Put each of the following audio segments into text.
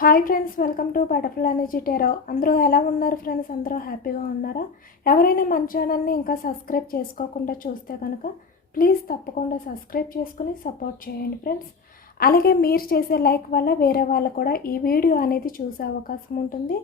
Hi friends, welcome to butterfly energy tarot. అందరూ ఎలా ఉన్నారు ఫ్రెండ్స్? అందరూ హ్యాపీగా ఉన్నారా? ఎవరైనా మన ఛానల్ని ఇంకా సబ్స్క్రైబ్ చేసుకోకుండా చూస్తే కనుక ప్లీజ్ తప్పకుండా సబ్స్క్రైబ్ చేసుకుని సపోర్ట్ చేయండి ఫ్రెండ్స్. అలాగే మీరు చేసే లైక్ వల్ల వేరే వాళ్ళు కూడా ఈ వీడియో అనేది చూసే అవకాశం ఉంటుంది.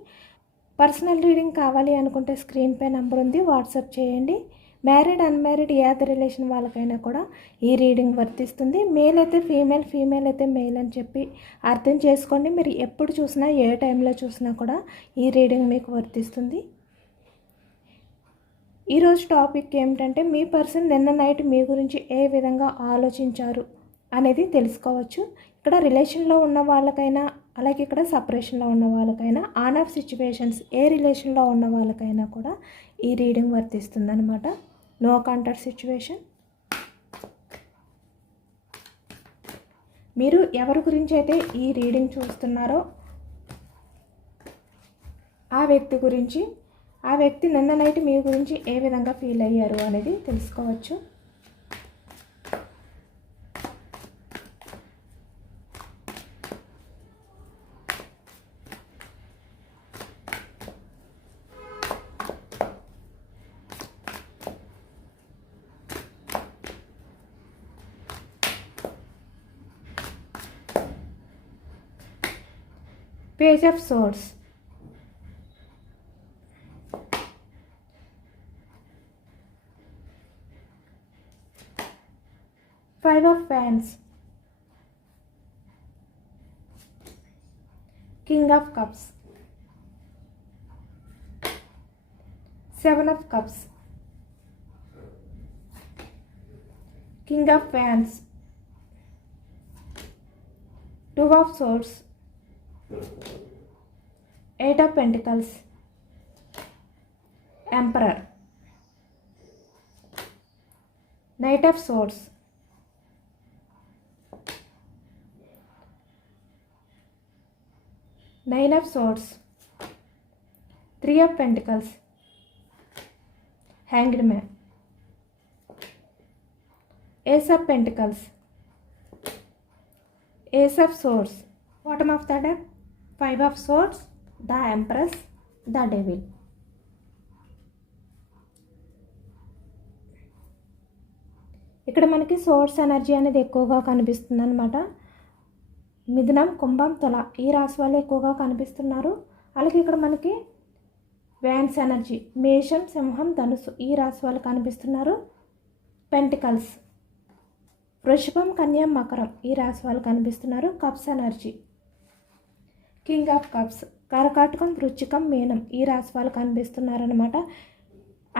పర్సనల్ రీడింగ్ కావాలి అనుకుంటే స్క్రీన్పై నెంబర్ ఉంది, వాట్సాప్ చేయండి. మ్యారీడ్ అన్మ్యారీడ్ ఏది రిలేషన్ వాళ్ళకైనా కూడా ఈ రీడింగ్ వర్తిస్తుంది. మేల్ అయితే ఫీమేల్, ఫీమేల్ అయితే మేల్ అని చెప్పి అర్థం చేసుకోండి. మీరు ఎప్పుడు చూసినా ఏ టైంలో చూసినా కూడా ఈ రీడింగ్ మీకు వర్తిస్తుంది. ఈరోజు టాపిక్ ఏమిటంటే మీ పర్సన్ నిన్న నైట్ మీ గురించి ఏ విధంగా ఆలోచించారు అనేది తెలుసుకోవచ్చు. ఇక్కడ రిలేషన్లో ఉన్న వాళ్ళకైనా, అలాగే ఇక్కడ సపరేషన్లో ఉన్న వాళ్ళకైనా, ఆన్ ఆఫ్ సిచ్యువేషన్స్ ఏ రిలేషన్లో ఉన్న వాళ్ళకైనా కూడా ఈ రీడింగ్ వర్తిస్తుంది అనమాట. No contact situation. మీరు ఎవరి గురించి అయితే ఈ రీడింగ్ చూస్తున్నారో ఆ వ్యక్తి గురించి, ఆ వ్యక్తి నిన్న నైట్ మీ గురించి ఏ విధంగా ఫీల్ అయ్యారు అనేది తెలుసుకోవచ్చు. Page of Swords, Five of Wands, King of Cups, Seven of Cups, King of Wands, Two of Swords, Eight of Pentacles, Emperor, Knight of Swords, Nine of Swords, Three of Pentacles, Hanged Man, Ace of Pentacles, Ace of Swords, bottom of the deck, Five of Swords, the Empress, the Devil. ఇక్కడ మనకి source energy అనేది ఎక్కువగా కనిపిస్తుంది అనమాట. మిథునం, కుంభం, తుల ఈ రాశి వాళ్ళు ఎక్కువగా కనిపిస్తున్నారు. అలాగే ఇక్కడ మనకి వ్యాన్స్ ఎనర్జీ, మేషం, సింహం, ధనుసు ఈ రాశి వాళ్ళు కనిపిస్తున్నారు. పెంటికల్స్, వృషభం, కన్యా, మకరం ఈ రాశి వాళ్ళు కనిపిస్తున్నారు. Cups energy, king of cups, కర్కాటకం, వృశ్చికం, మీనం ఈ రాశి వాళ్ళు కనిపిస్తున్నారనమాట.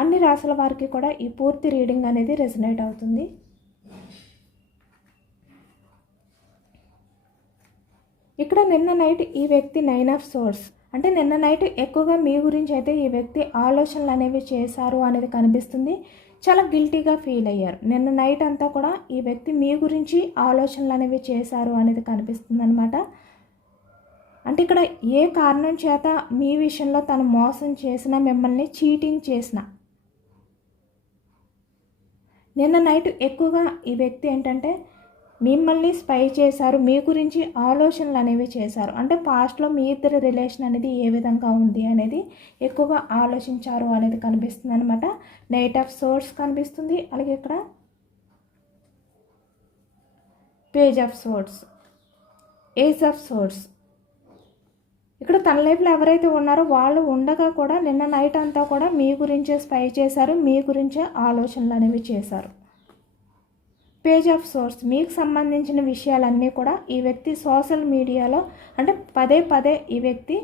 అన్ని రాశుల వారికి కూడా ఈ పూర్తి రీడింగ్ అనేది రెజనేట్ అవుతుంది. ఇక్కడ నిన్న నైట్ ఈ వ్యక్తి నైన్ ఆఫ్ సోర్స్, అంటే నిన్న నైట్ ఎక్కువగా మీ గురించి అయితే ఈ వ్యక్తి ఆలోచనలు అనేవి చేశారు అనేది కనిపిస్తుంది. చాలా గిల్టీగా ఫీల్ అయ్యారు. నిన్న నైట్ అంతా కూడా ఈ వ్యక్తి మీ గురించి ఆలోచనలు అనేవి చేశారు అనేది కనిపిస్తుంది అనమాట. అంటే ఇక్కడ ఏ కారణం చేత మీ విషయంలో తను మోసం చేసినా, మిమ్మల్ని చీటింగ్ చేసిన, నిన్న నైట్ ఎక్కువగా ఈ వ్యక్తి ఏంటంటే మిమ్మల్ని స్పై చేశారు, మీ గురించి ఆలోచనలు అనేవి చేశారు. అంటే పాస్ట్లో మీ ఇద్దరి రిలేషన్ అనేది ఏ విధంగా ఉంది అనేది ఎక్కువగా ఆలోచించారు అనేది కనిపిస్తుంది అనమాట. నైట్ ఆఫ్ సోర్స్ కనిపిస్తుంది. అలాగే ఇక్కడ page of swords, ace of swords. ఇక్కడ తన లైఫ్లో ఎవరైతే ఉన్నారో వాళ్ళు ఉండగా కూడా నిన్న నైట్ అంతా కూడా మీ గురించే స్పై చేశారు, మీ గురించే ఆలోచనలు అనేవి చేశారు. పేజ్ ఆఫ్ సోర్స్, మీకు సంబంధించిన విషయాలన్నీ కూడా ఈ వ్యక్తి సోషల్ మీడియాలో అంటే పదే పదే ఈ వ్యక్తి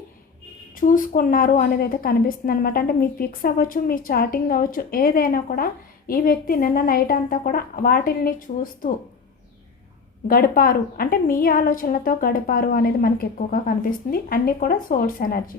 చూసుకున్నారు అనేది అయితే కనిపిస్తుంది అనమాట. అంటే మీ పిక్స్ అవ్వచ్చు, మీ చాటింగ్ అవ్వచ్చు, ఏదైనా కూడా ఈ వ్యక్తి నిన్న నైట్ అంతా కూడా వాటిల్ని చూస్తూ గడిపారు. అంటే మీ ఆలోచనలతో గడిపారు అనేది మనకి ఎక్కువగా కనిపిస్తుంది. అన్నీ కూడా సోర్స్ ఎనర్జీ.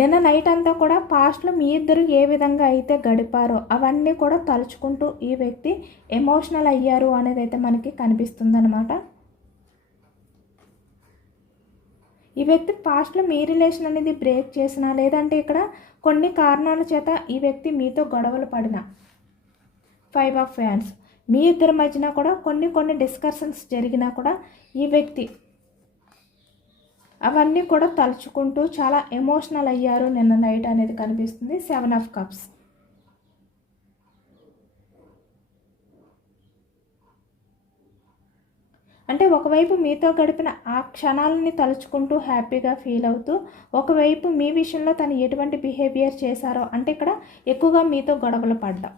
నిన్న నైట్ అంతా కూడా పాస్ట్లో మీ ఇద్దరు ఏ విధంగా అయితే గడిపారో అవన్నీ కూడా తలుచుకుంటూ ఈ వ్యక్తి ఎమోషనల్ అయ్యారు అనేది అయితే మనకి కనిపిస్తుంది అనమాట. ఈ వ్యక్తి పాస్ట్లో మీ రిలేషన్ అనేది బ్రేక్ చేసినా, లేదంటే ఇక్కడ కొన్ని కారణాల చేత ఈ వ్యక్తి మీతో గొడవలు పడినా, 5 of Wands, మీ ఇద్దరి మధ్యన కూడా కొన్ని డిస్కషన్స్ జరిగినా కూడా ఈ వ్యక్తి అవన్నీ కూడా తలుచుకుంటూ చాలా ఎమోషనల్ అయ్యారు నిన్న నైట్ అనేది కనిపిస్తుంది. 7 ఆఫ్ కప్స్. అంటే ఒకవైపు మీతో గడిపిన ఆ క్షణాలని తలుచుకుంటూ హ్యాపీగా ఫీల్ అవుతూ, ఒకవైపు మీ విషయంలో తను ఎటువంటి బిహేవియర్ చేశారో, అంటే ఇక్కడ ఎక్కువగా మీతో గొడవలు పడ్డా,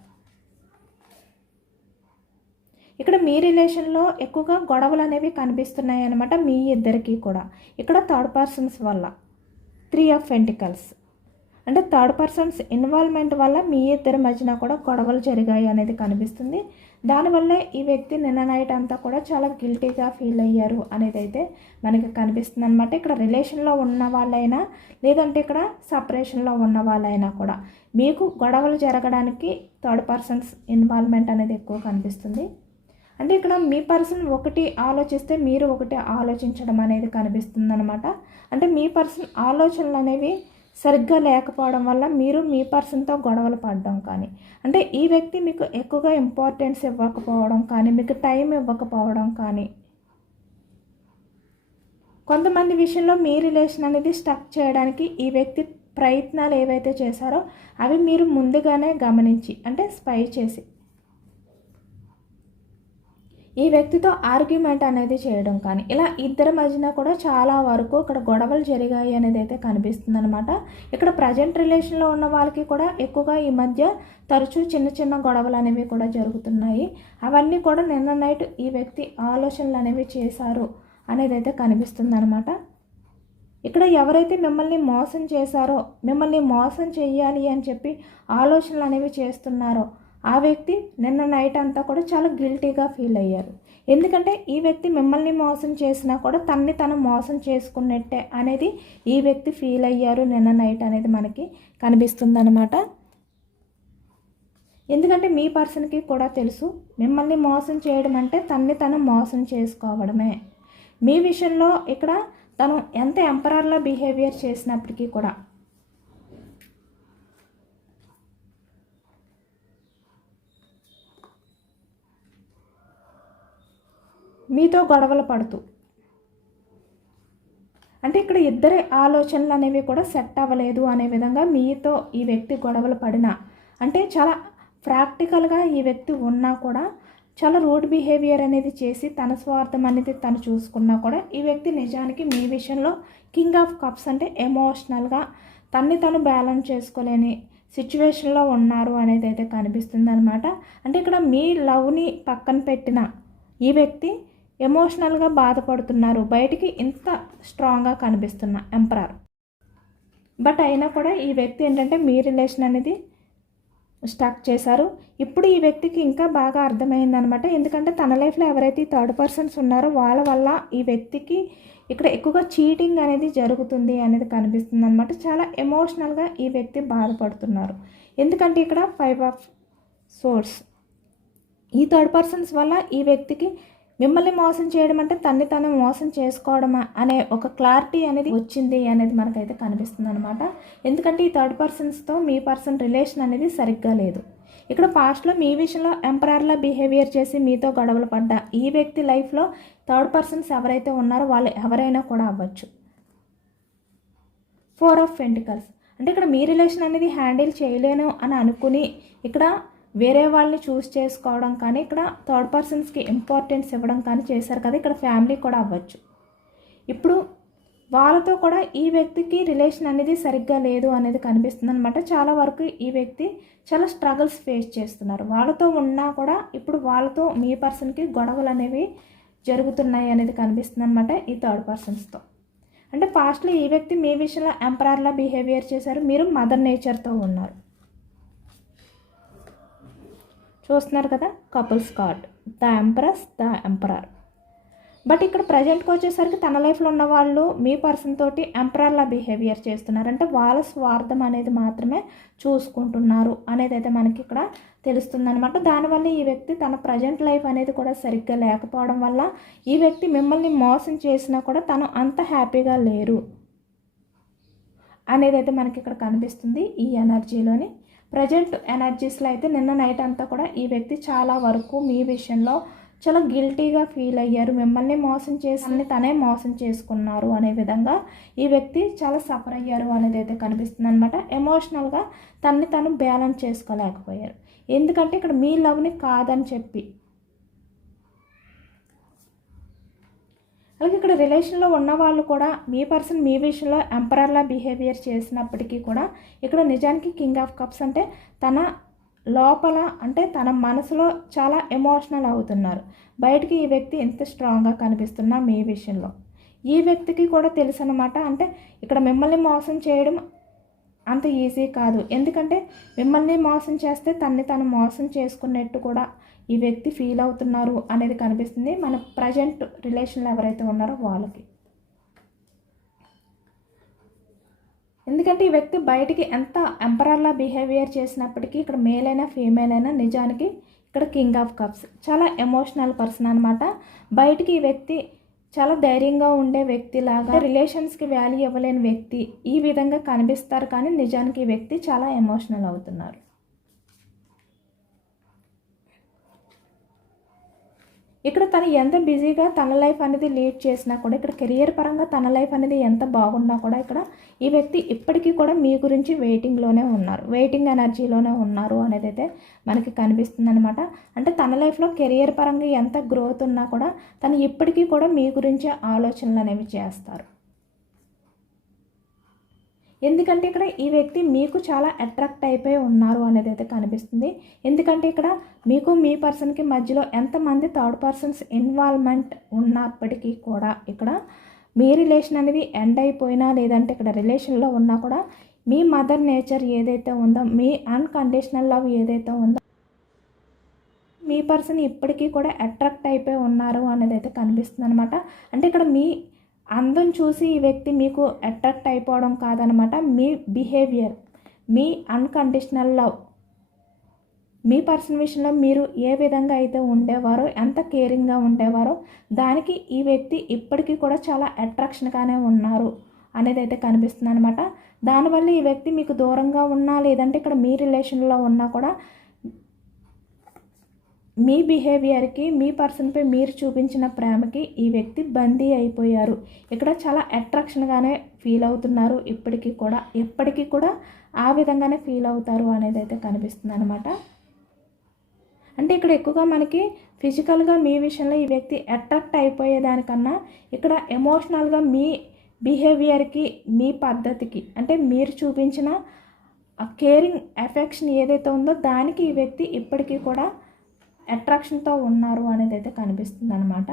ఇక్కడ మీ రిలేషన్లో ఎక్కువగా గొడవలు అనేవి కనిపిస్తున్నాయి అన్నమాట మీ ఇద్దరికీ కూడా. ఇక్కడ థర్డ్ పర్సన్స్ వల్ల 3 ఆఫ్ పెంటికల్స్, అంటే థర్డ్ పర్సన్స్ ఇన్వాల్వ్మెంట్ వల్ల మీ ఇద్దరి మధ్యన కూడా గొడవలు జరిగాయి అనేది కనిపిస్తుంది. దానివల్లే ఈ వ్యక్తి నిన్న నైట్ అంతా కూడా చాలా గిల్టీగా ఫీల్ అయ్యారు అనేది అయితే మనకి కనిపిస్తుంది అనమాట. ఇక్కడ రిలేషన్లో ఉన్న వాళ్ళైనా లేదంటే ఇక్కడ సపరేషన్లో ఉన్న వాళ్ళైనా కూడా మీకు గొడవలు జరగడానికి థర్డ్ పర్సన్స్ ఇన్వాల్వ్మెంట్ అనేది ఎక్కువ కనిపిస్తుంది. అంటే ఇక్కడ మీ పర్సన్ ఒకటి ఆలోచిస్తే మీరు ఒకటి ఆలోచించడం అనేది కనిపిస్తుంది అనమాట. అంటే మీ పర్సన్ ఆలోచనలు అనేవి సరిగ్గా లేకపోవడం వల్ల మీరు మీ పర్సన్తో గొడవలు పడడం కానీ, అంటే ఈ వ్యక్తి మీకు ఎక్కువగా ఇంపార్టెన్స్ ఇవ్వకపోవడం కానీ, మీకు టైం ఇవ్వకపోవడం కానీ, కొంతమంది విషయంలో మీ రిలేషన్ అనేది స్టక్ చేయడానికి ఈ వ్యక్తి ప్రయత్నాలు ఏవైతే చేశారో అవి మీరు ముందుగానే గమనించి, అంటే స్పై చేసి ఈ వ్యక్తితో ఆర్గ్యుమెంట్ అనేది చేయడం కానీ, ఇలా ఇద్దరి మధ్యన కూడా చాలా వరకు ఇక్కడ గొడవలు జరిగాయి అనేది అయితే కనిపిస్తుంది అనమాట. ఇక్కడ ప్రజెంట్ రిలేషన్లో ఉన్న వాళ్ళకి కూడా ఎక్కువగా ఈ మధ్య తరచూ చిన్న గొడవలు అనేవి కూడా జరుగుతున్నాయి. అవన్నీ కూడా నిన్న నైట్ ఈ వ్యక్తి ఆలోచనలు అనేవి చేశారు అనేది అయితే కనిపిస్తుంది అనమాట. ఇక్కడ ఎవరైతే మిమ్మల్ని మోసం చేశారో, మిమ్మల్ని మోసం చేయాలి అని చెప్పి ఆలోచనలు అనేవి చేస్తున్నారో ఆ వ్యక్తి నిన్న నైట్ అంతా కూడా చాలా గిల్టీగా ఫీల్ అయ్యారు. ఎందుకంటే ఈ వ్యక్తి మిమ్మల్ని మోసం చేసినా కూడా తన్ని తను మోసం చేసుకున్నట్టే అనేది ఈ వ్యక్తి ఫీల్ అయ్యారు నిన్న నైట్ అనేది మనకి కనిపిస్తుంది అనమాట. ఎందుకంటే మీ పర్సన్కి కూడా తెలుసు మిమ్మల్ని మోసం చేయడం అంటే తన్ని తను మోసం చేసుకోవడమే. మీ విషయంలో ఇక్కడ తను ఎంత ఎంపరర్లా బిహేవియర్ చేసినప్పటికీ కూడా మీతో గొడవలు పడుతూ, అంటే ఇక్కడ ఇద్దరి ఆలోచనలు అనేవి కూడా సెట్ అవ్వలేదు అనే విధంగా మీతో ఈ వ్యక్తి గొడవలు పడినా, అంటే చాలా ప్రాక్టికల్గా ఈ వ్యక్తి ఉన్నా కూడా చాలా రూడ్ బిహేవియర్ అనేది చేసి తన స్వార్థం అనేది తను చూసుకున్నా కూడా ఈ వ్యక్తి నిజానికి మీ విషయంలో కింగ్ ఆఫ్ కప్స్, అంటే ఎమోషనల్గా తన్ని తను బ్యాలెన్స్ చేసుకోలేని సిచ్యువేషన్లో ఉన్నారు అనేది అయితే కనిపిస్తుంది అనమాట. అంటే ఇక్కడ మీ లవ్ని పక్కన పెట్టిన ఈ వ్యక్తి ఎమోషనల్గా బాధపడుతున్నారు, బయటికి ఇంత స్ట్రాంగ్గా కనిపిస్తున్న ఎంపరర్. బట్ అయినా కూడా ఈ వ్యక్తి ఏంటంటే మీ రిలేషన్ అనేది స్టార్ట్ చేశారు. ఇప్పుడు ఈ వ్యక్తికి ఇంకా బాగా అర్థమైందనమాట. ఎందుకంటే తన లైఫ్లో ఎవరైతే థర్డ్ పర్సన్స్ ఉన్నారో వాళ్ళ వల్ల ఈ వ్యక్తికి ఇక్కడ ఎక్కువగా చీటింగ్ అనేది జరుగుతుంది అనేది కనిపిస్తుంది అనమాట. చాలా ఎమోషనల్గా ఈ వ్యక్తి బాధపడుతున్నారు. ఎందుకంటే ఇక్కడ 5 ఆఫ్ సోర్స్, ఈ థర్డ్ పర్సన్స్ వల్ల ఈ వ్యక్తికి మిమ్మల్ని మోసం చేయడం అంటే తన్ని తను మోసం చేసుకోవడమా అనే ఒక క్లారిటీ అనేది వచ్చింది అనేది మనకైతే కనిపిస్తుంది అనమాట. ఎందుకంటే ఈ థర్డ్ పర్సన్స్తో మీ పర్సన్ రిలేషన్ అనేది సరిగ్గా లేదు. ఇక్కడ పాస్ట్లో మీ విషయంలో ఎంపరర్లా బిహేవియర్ చేసి మీతో గొడవలు పడ్డా ఈ వ్యక్తి లైఫ్లో థర్డ్ పర్సన్స్ ఎవరైతే ఉన్నారో వాళ్ళు ఎవరైనా కూడా అవ్వచ్చు. 4 ఆఫ్ పెంటికల్స్, అంటే ఇక్కడ మీ రిలేషన్ అనేది హ్యాండిల్ చేయలేను అని అనుకుని ఇక్కడ వేరే వాళ్ళని చూస్ చేసుకోవడం కానీ, ఇక్కడ థర్డ్ పర్సన్స్కి ఇంపార్టెన్స్ ఇవ్వడం కానీ చేశారు కదా. ఇక్కడ ఫ్యామిలీ కూడా అవ్వచ్చు. ఇప్పుడు వాళ్ళతో కూడా ఈ వ్యక్తికి రిలేషన్ అనేది సరిగ్గా లేదు అనేది కనిపిస్తుంది అనమాట. చాలా వరకు ఈ వ్యక్తి చాలా స్ట్రగుల్స్ ఫేస్ చేస్తున్నారు. వాళ్ళతో ఉన్నా కూడా ఇప్పుడు వాళ్ళతో మీ పర్సన్కి గొడవలు అనేవి జరుగుతున్నాయి అనేది కనిపిస్తుంది అనమాట ఈ థర్డ్ పర్సన్స్తో. అంటే పాస్ట్లో ఈ వ్యక్తి మీ విషయంలో ఎంపరర్లా బిహేవియర్ చేశారు, మీరు మదర్ నేచర్తో ఉన్నారు. చూస్తున్నారు కదా couples card, the empress, the emperor. But ఇక్కడ ప్రజెంట్కి వచ్చేసరికి తన లైఫ్లో ఉన్న వాళ్ళు మీ పర్సన్ తోటి ఎంపరర్లా బిహేవియర్ చేస్తున్నారు. అంటే వాళ్ళ స్వార్థం అనేది మాత్రమే చూసుకుంటున్నారు అనేది అయితే మనకి ఇక్కడ తెలుస్తుందనమాట. దానివల్ల ఈ వ్యక్తి తన ప్రజెంట్ లైఫ్ అనేది కూడా సరిగ్గా లేకపోవడం వల్ల ఈ వ్యక్తి మిమ్మల్ని మోసం చేసినా కూడా తను అంత హ్యాపీగా లేరు అనేది అయితే మనకి ఇక్కడ కనిపిస్తుంది ఈ ఎనర్జీలోని. ప్రజెంట్ ఎనర్జీస్లో అయితే నిన్న నైట్ అంతా కూడా ఈ వ్యక్తి చాలా వరకు మీ విషయంలో చాలా గిల్టీగా ఫీల్ అయ్యారు. మిమ్మల్ని మోసం చేసి తనే మోసం చేసుకున్నారు అనే విధంగా ఈ వ్యక్తి చాలా సఫర్ అయ్యారు అనేది అయితే కనిపిస్తుంది అనమాట. ఎమోషనల్గా తనని తను బ్యాలెన్స్ చేసుకోలేకపోయారు. ఎందుకంటే ఇక్కడ మీ లవ్ని కాదని చెప్పి, అలాగే ఇక్కడ రిలేషన్లో ఉన్న వాళ్ళు కూడా మీ పర్సన్ మీ విషయంలో ఎంపరర్లా బిహేవియర్ చేసినప్పటికీ కూడా ఇక్కడ నిజానికి కింగ్ ఆఫ్ కప్స్ అంటే తన లోపల అంటే తన మనసులో చాలా ఎమోషనల్ అవుతున్నారు. బయటికి ఈ వ్యక్తి ఎంత స్ట్రాంగ్గా కనిపిస్తున్నా మీ విషయంలో ఈ వ్యక్తికి కూడా తెలుసు అన్నమాట. అంటే ఇక్కడ మిమ్మల్ని మోసం చేయడం అంత ఈజీ కాదు. ఎందుకంటే మిమ్మల్ని మోసం చేస్తే తన్ని తను మోసం చేసుకున్నట్టు కూడా ఈ వ్యక్తి ఫీల్ అవుతున్నారు అనేది కనిపిస్తుంది మన ప్రజెంట్ రిలేషన్లో ఎవరైతే ఉన్నారో వాళ్ళకి. ఎందుకంటే ఈ వ్యక్తి బయటికి ఎంత ఎంపరర్లా బిహేవియర్ చేసినప్పటికీ ఇక్కడ మేల్ అయినా ఫీమేల్ అయినా నిజానికి ఇక్కడ కింగ్ ఆఫ్ కప్స్ చాలా ఎమోషనల్ పర్సన్ అనమాట. బయటికి ఈ వ్యక్తి చాలా ధైర్యంగా ఉండే వ్యక్తిలాగా, రిలేషన్స్కి వాల్యూ ఇవ్వలేని వ్యక్తి ఈ విధంగా కనిపిస్తారు. కానీ నిజానికి ఈ వ్యక్తి చాలా ఎమోషనల్ అవుతున్నారు. ఇక్కడ తను ఎంత బిజీగా తన లైఫ్ అనేది లీడ్ చేసినా కూడా, ఇక్కడ కెరియర్ పరంగా తన లైఫ్ అనేది ఎంత బాగున్నా కూడా ఇక్కడ ఈ వ్యక్తి ఇప్పటికీ కూడా మీ గురించి వెయిటింగ్లోనే ఉన్నారు, వెయిటింగ్ ఎనర్జీలోనే ఉన్నారు అనేది అయితే మనకి కనిపిస్తుంది అనమాట. అంటే తన లైఫ్లో కెరియర్ పరంగా ఎంత గ్రోత్ ఉన్నా కూడా తను ఇప్పటికీ కూడా మీ గురించి ఆలోచనలు అనేవి చేస్తారు. ఎందుకంటే ఇక్కడ ఈ వ్యక్తి మీకు చాలా అట్రాక్ట్ అయిపోయి ఉన్నారు అనేది అయితే కనిపిస్తుంది. ఎందుకంటే ఇక్కడ మీకు మీ పర్సన్కి మధ్యలో ఎంతమంది థర్డ్ పర్సన్స్ ఇన్వాల్వ్మెంట్ ఉన్నప్పటికీ కూడా ఇక్కడ మీ రిలేషన్ అనేది ఎండ్ అయిపోయినా, లేదంటే ఇక్కడ రిలేషన్లో ఉన్నా కూడా మీ మదర్ నేచర్ ఏదైతే ఉందో, మీ అన్కండిషనల్ లవ్ ఏదైతే ఉందో మీ పర్సన్ ఇప్పటికీ కూడా అట్రాక్ట్ అయిపోయి ఉన్నారు అనేది అయితే కనిపిస్తుంది అనమాట. అంటే ఇక్కడ మీ అందం చూసి ఈ వ్యక్తి మీకు అట్రాక్ట్ అయిపోవడం కాదనమాట, మీ బిహేవియర్, మీ అన్కండిషనల్ లవ్, మీ పర్సన్ విషయంలో మీరు ఏ విధంగా అయితే ఉండేవారో, ఎంత కేరింగ్గా ఉండేవారో దానికి ఈ వ్యక్తి ఇప్పటికీ కూడా చాలా అట్రాక్షన్గానే ఉన్నారు అనేది అయితే కనిపిస్తుంది అనమాట. దానివల్ల ఈ వ్యక్తి మీకు దూరంగా ఉన్నా, లేదంటే ఇక్కడ మీ రిలేషన్లో ఉన్నా కూడా మీ బిహేవియర్కి, మీ పర్సన్పై మీరు చూపించిన ప్రేమకి ఈ వ్యక్తి బందీ అయిపోయారు. ఇక్కడ చాలా అట్రాక్షన్గానే ఫీల్ అవుతున్నారు ఎప్పటికీ కూడా ఆ విధంగానే ఫీల్ అవుతారు అనేది అయితే కనిపిస్తుంది అనమాట. అంటే ఇక్కడ ఎక్కువగా మనకి ఫిజికల్గా మీ విషయంలో ఈ వ్యక్తి అట్రాక్ట్ అయిపోయేదానికన్నా ఇక్కడ ఎమోషనల్గా మీ బిహేవియర్కి, మీ పద్ధతికి, అంటే మీరు చూపించిన కేరింగ్ ఎఫెక్షన్ ఏదైతే ఉందో దానికి ఈ వ్యక్తి ఇప్పటికీ కూడా అట్రాక్షన్తో ఉన్నారు అనేది అయితే కనిపిస్తుంది అనమాట.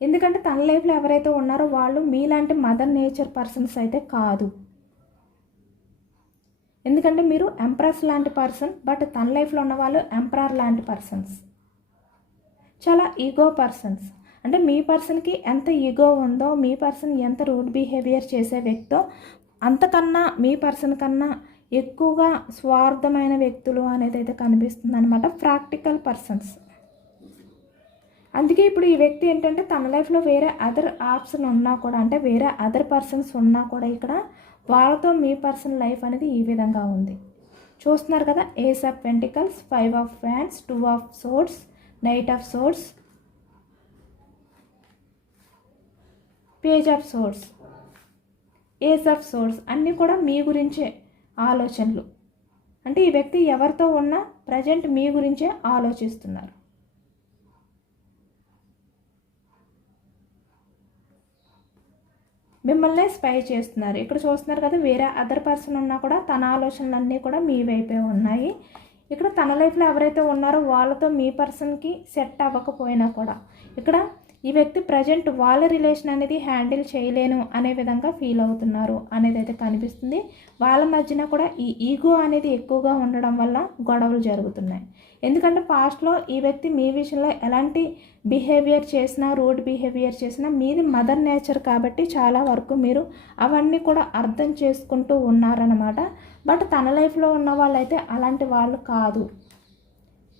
ఎందుకంటే తన లైఫ్లో ఎవరైతే ఉన్నారో వాళ్ళు మీలాంటి మదర్ నేచర్ పర్సన్స్ అయితే కాదు. ఎందుకంటే మీరు ఎంప్రెస్ లాంటి పర్సన్, బట్ తన లైఫ్లో ఉన్న వాళ్ళు ఎంపరర్ లాంటి పర్సన్స్, చాలా ఈగో పర్సన్స్. అంటే మీ పర్సన్కి ఎంత ఈగో ఉందో, మీ పర్సన్ ఎంత రూడ్ బిహేవియర్ చేసే వ్యక్తో అంతకన్నా మీ పర్సన్ కన్నా ఎక్కువగా స్వార్థమైన వ్యక్తులు అనేది అయితే కనిపిస్తుంది అనమాట, ప్రాక్టికల్ పర్సన్స్. అందుకే ఇప్పుడు ఈ వ్యక్తి ఏంటంటే తన లైఫ్లో వేరే అదర్ ఆప్షన్ ఉన్నా కూడా, అంటే వేరే అదర్ పర్సన్స్ ఉన్నా కూడా ఇక్కడ వాళ్ళతో మీ పర్సన్ లైఫ్ అనేది ఈ విధంగా ఉంది. చూస్తున్నారు కదా, ఏస్ ఆఫ్ పెంటికల్స్, 5 ఆఫ్ ఫ్యాన్స్, 2 of swords, knight of swords, page of swords, ace of swords అన్నీ కూడా మీ గురించే ఆలోచనలు. అంటే ఈ వ్యక్తి ఎవరితో ఉన్నా ప్రజెంట్ మీ గురించే ఆలోచిస్తున్నారు. మిమ్మల్ని స్పై చేస్తున్నారు. ఇక్కడ చూస్తున్నారు కదా, వేరే అదర్ పర్సన్ ఉన్నా కూడా తన ఆలోచనలన్నీ కూడా మీ వైపే ఉన్నాయి. ఇక్కడ తన లైఫ్లో ఎవరైతే ఉన్నారో వాళ్ళతో మీ పర్సన్కి సెట్ అవ్వకపోయినా కూడా ఇక్కడ ఈ వ్యక్తి ప్రజెంట్ వాళ్ళ రిలేషన్ అనేది హ్యాండిల్ చేయలేను అనే విధంగా ఫీల్ అవుతున్నారు అనేది అయితే కనిపిస్తుంది. వాళ్ళ మధ్యన కూడా ఈ ఈగో అనేది ఎక్కువగా ఉండడం వల్ల గొడవలు జరుగుతున్నాయి. ఎందుకంటే పాస్ట్లో ఈ వ్యక్తి మీ విషయంలో ఎలాంటి బిహేవియర్ చేసినా, రూడ్ బిహేవియర్ చేసినా మీది మదర్ నేచర్ కాబట్టి చాలా వరకు మీరు అవన్నీ కూడా అర్థం చేసుకుంటూ ఉన్నారన్నమాట. బట్ తన లైఫ్లో ఉన్న వాళ్ళైతే అలాంటి వాళ్ళు కాదు,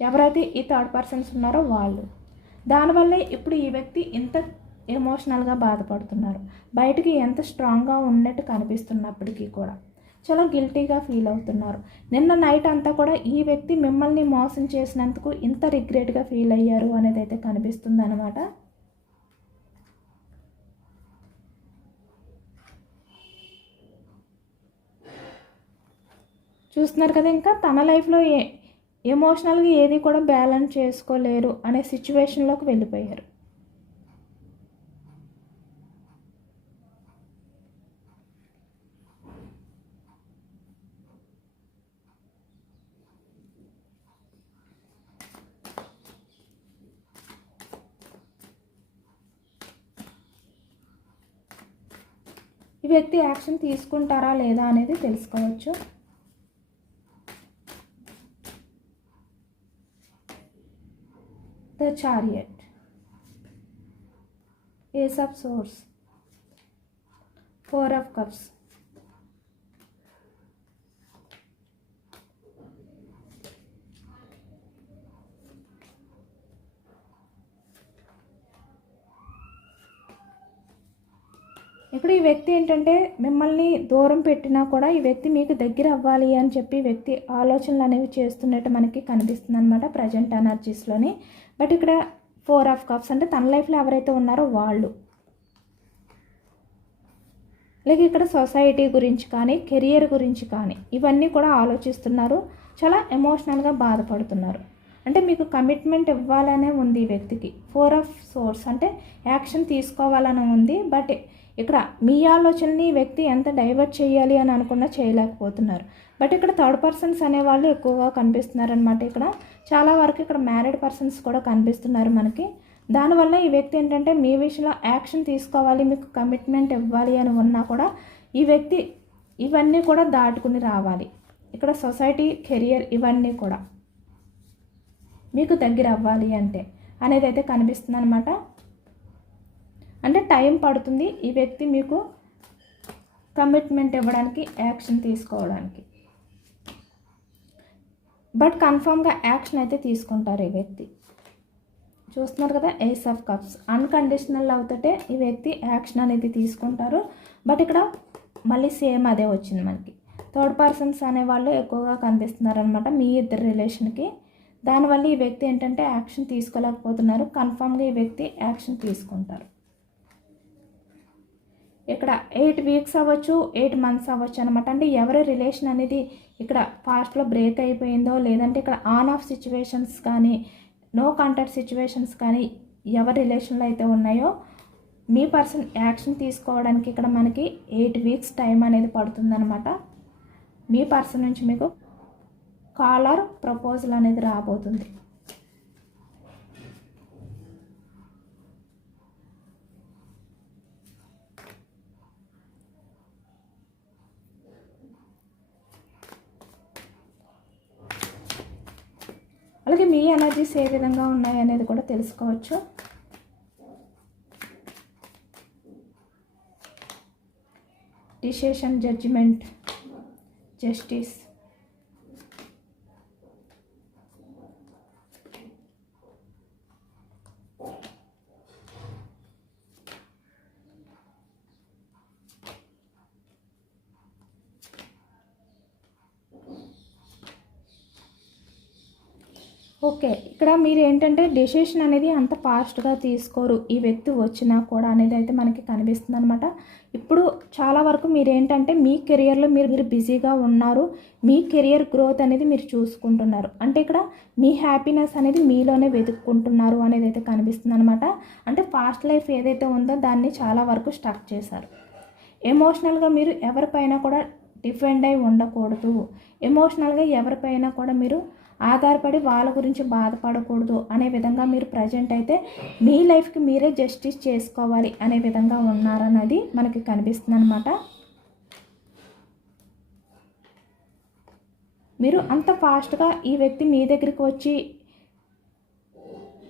ఎవరైతే ఈ థర్డ్ పర్సన్స్ ఉన్నారో వాళ్ళు. దానివల్లే ఇప్పుడు ఈ వ్యక్తి ఇంత ఎమోషనల్గా బాధపడుతున్నారు. బయటికి ఎంత స్ట్రాంగ్గా ఉన్నట్టు కనిపిస్తున్నప్పటికీ కూడా చాలా గిల్టీగా ఫీల్ అవుతున్నారు. నిన్న నైట్ అంతా కూడా ఈ వ్యక్తి మిమ్మల్ని మోసం చేసినందుకు ఇంత రిగ్రెట్గా ఫీల్ అయ్యారు అనేది అయితే కనిపిస్తుంది అనమాట. చూస్తున్నారు కదా, ఇంకా తన లైఫ్లో ఎమోషనల్గా ఏది కూడా బ్యాలెన్స్ చేసుకోలేరు అనే సిచ్యువేషన్లోకి వెళ్ళిపోయారు. ఈ వ్యక్తి యాక్షన్ తీసుకుంటారా లేదా అనేది తెలుసుకోవచ్చు. The chariot, ace of swords, 4 of cups, ఇక్కడ ఈ వ్యక్తి ఏంటంటే మిమ్మల్ని దూరం పెట్టినా కూడా ఈ వ్యక్తి మీకు దగ్గర అవ్వాలి అని చెప్పి వ్యక్తి ఆలోచనలు అనేవి చేస్తున్నట్టు మనకి కనిపిస్తుంది అనమాట ప్రజెంట్ ఎనర్జీస్లోని. బట్ ఇక్కడ 4 ఆఫ్ కప్స్ అంటే తన లైఫ్లో ఎవరైతే ఉన్నారో వాళ్ళు, అలాగే ఇక్కడ సొసైటీ గురించి కానీ కెరియర్ గురించి కానీ ఇవన్నీ కూడా ఆలోచిస్తున్నారు. చాలా ఎమోషనల్గా బాధపడుతున్నారు. అంటే మీకు కమిట్మెంట్ ఇవ్వాలనే ఉంది ఈ వ్యక్తికి. 4 ఆఫ్ సోర్స్ అంటే యాక్షన్ తీసుకోవాలని ఉంది. బట్ ఇక్కడ మీ ఆలోచనని వ్యక్తి ఎంత డైవర్ట్ చేయాలి అని అనుకున్నా చేయలేకపోతున్నారు. బట్ ఇక్కడ థర్డ్ పర్సన్స్ అనేవాళ్ళు ఎక్కువగా కనిపిస్తున్నారనమాట. ఇక్కడ చాలా వరకు ఇక్కడ మ్యారీడ్ పర్సన్స్ కూడా కనిపిస్తున్నారు మనకి. దానివల్ల ఈ వ్యక్తి ఏంటంటే మీ విషయంలో యాక్షన్ తీసుకోవాలి, మీకు కమిట్మెంట్ ఇవ్వాలి అని ఉన్నా కూడా ఈ వ్యక్తి ఇవన్నీ కూడా దాటుకుని రావాలి. ఇక్కడ సొసైటీ, కెరియర్ ఇవన్నీ కూడా మీకు దగ్గర అవ్వాలి అంటే అనేది అయితే కనిపిస్తుంది అనమాట. అంటే టైం పడుతుంది ఈ వ్యక్తి మీకు కమిట్మెంట్ ఇవ్వడానికి, యాక్షన్ తీసుకోవడానికి. బట్ కన్ఫామ్గా యాక్షన్ అయితే తీసుకుంటారు ఈ వ్యక్తి. చూస్తున్నారు కదా, ఏస్ ఆఫ్ కప్స్, అన్కండిషనల్ అవుతుంటే ఈ వ్యక్తి యాక్షన్ అనేది తీసుకుంటారు. బట్ ఇక్కడ మళ్ళీ సేమ్ అదే వచ్చింది మనకి. థర్డ్ పర్సన్స్ అనేవాళ్ళు ఎక్కువగా కనిపిస్తున్నారు అనమాట మీ ఇద్దరు రిలేషన్కి. దానివల్ల ఈ వ్యక్తి ఏంటంటే యాక్షన్ తీసుకోలేకపోతున్నారు. కన్ఫామ్గా ఈ వ్యక్తి యాక్షన్ తీసుకుంటారు. ఇక్కడ 8 వీక్స్ అవ్వచ్చు, 8 మంత్స్ అవ్వచ్చు అనమాట. అంటే ఎవరి రిలేషన్ అనేది ఇక్కడ పాస్ట్లో బ్రేక్ అయిపోయిందో, లేదంటే ఇక్కడ ఆన్ ఆఫ్ సిచ్యువేషన్స్ కానీ, నో కాంటాక్ట్ సిచ్యువేషన్స్ కానీ ఎవరి రిలేషన్లో అయితే ఉన్నాయో మీ పర్సన్ యాక్షన్ తీసుకోవడానికి ఇక్కడ మనకి 8 వీక్స్ టైం అనేది పడుతుందన్నమాట. మీ పర్సన్ నుంచి మీకు కాల్ ఆర్ ప్రపోజల్ అనేది రాబోతుంది. అలాగే మీ ఎనర్జీస్ ఏ విధంగా ఉన్నాయి అనేది కూడా తెలుసుకోవచ్చు. Decision, judgement, justice, okay. ఇక్కడ మీరు ఏంటంటే డెసిషన్ అనేది అంత ఫాస్ట్గా తీసుకోరు ఈ వ్యక్తి వచ్చినా కూడా అనేది అయితే మనకి కనిపిస్తుంది అనమాట. ఇప్పుడు చాలా వరకు మీరు ఏంటంటే మీ కెరియర్లో మీరు బిజీగా ఉన్నారు. మీ కెరియర్ గ్రోత్ అనేది మీరు చూసుకుంటున్నారు. అంటే ఇక్కడ మీ హ్యాపీనెస్ అనేది మీలోనే వెతుక్కుంటున్నారు అనేది అయితే కనిపిస్తుంది అనమాట. అంటే ఫాస్ట్ లైఫ్ ఏదైతే ఉందో దాన్ని చాలా వరకు స్టక్ చేశారు. ఎమోషనల్గా మీరు ఎవరిపైన కూడా డిపెండ్ అయి ఉండకూడదు. ఎమోషనల్గా ఎవరిపైన కూడా మీరు ఆధారపడి వాళ్ళ గురించి బాధపడకూడదు అనే విధంగా మీరు ప్రజెంట్ అయితే మీ లైఫ్కి మీరే జస్టిస్ చేసుకోవాలి అనే విధంగా ఉన్నారన్నది మనకి కనిపిస్తుంది అనమాట. మీరు అంత ఫాస్ట్గా ఈ వ్యక్తి మీ దగ్గరికి వచ్చి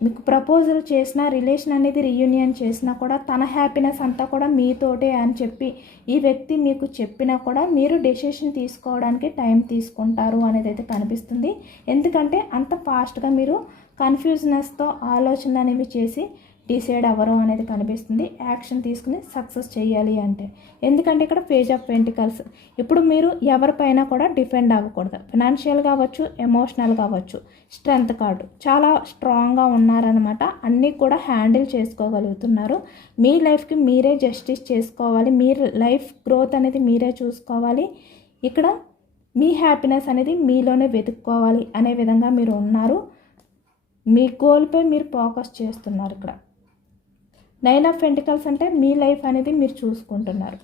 మీకు ప్రపోజల్ చేసిన, రిలేషన్ అనేది రీయూనియన్ చేసినా కూడా తన హ్యాపీనెస్ అంతా కూడా మీతోటే అని చెప్పి ఈ వ్యక్తి మీకు చెప్పినా కూడా మీరు డెసిషన్ తీసుకోవడానికి టైం తీసుకుంటారు అనేది అయితే కనిపిస్తుంది. ఎందుకంటే అంత ఫాస్ట్గా మీరు కన్ఫ్యూజనెస్తో ఆలోచనలు అనేవి చేసి డిసైడ్ అవ్వరు అనేది కనిపిస్తుంది. యాక్షన్ తీసుకుని సక్సెస్ చేయాలి అంటే, ఎందుకంటే ఇక్కడ పేజ్ ఆఫ్ పెంటికల్స్. ఇప్పుడు మీరు ఎవరిపైన కూడా డిపెండ్ అవ్వకూడదు. ఫినాన్షియల్ కావచ్చు, ఎమోషనల్ కావచ్చు. స్ట్రెంగ్త్ కార్డు చాలా స్ట్రాంగ్గా ఉన్నారనమాట. అన్నీ కూడా హ్యాండిల్ చేసుకోగలుగుతున్నారు. మీ లైఫ్కి మీరే జస్టిస్ చేసుకోవాలి. మీ లైఫ్ గ్రోత్ అనేది మీరే చూసుకోవాలి. ఇక్కడ మీ హ్యాపీనెస్ అనేది మీలోనే వెతుక్కోవాలి అనే విధంగా మీరు ఉన్నారు. మీ గోల్పై మీరు ఫోకస్ చేస్తున్నారు. ఇక్కడ 9 ఆఫ్ పెంటికల్స్ అంటే మీ లైఫ్ అనేది మీరు చూసుకుంటున్నారు.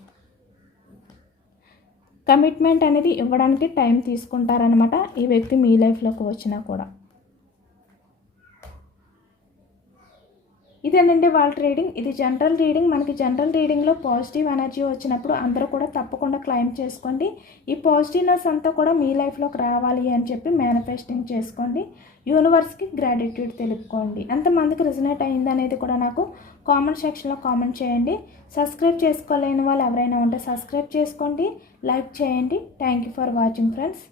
కమిట్మెంట్ అనేది ఇవ్వడానికి టైం తీసుకుంటారనమాట ఈ వ్యక్తి మీ లైఫ్లోకి వచ్చినా కూడా. ఇదేనండి వాళ్ళ రీడింగ్. ఇది జనరల్ రీడింగ్. మనకి జనరల్ రీడింగ్లో పాజిటివ్ ఎనర్జీ వచ్చినప్పుడు అందరూ కూడా తప్పకుండా క్లైమ్ చేసుకోండి. ఈ పాజిటివ్నెస్ అంతా కూడా మీ లైఫ్లోకి రావాలి అని చెప్పి మేనిఫెస్టింగ్ చేసుకోండి. యూనివర్స్కి గ్రాటిట్యూడ్ తెలుపుకోండి. ఎంతమందికి రిజనేట్ అయింది అనేది కూడా నాకు కామెంట్ సెక్షన్లో కామెంట్ చేయండి. సబ్స్క్రైబ్ చేసుకోలేని వాళ్ళు ఎవరైనా ఉంటే సబ్స్క్రైబ్ చేసుకోండి, లైక్ చేయండి. Thank you for watching friends.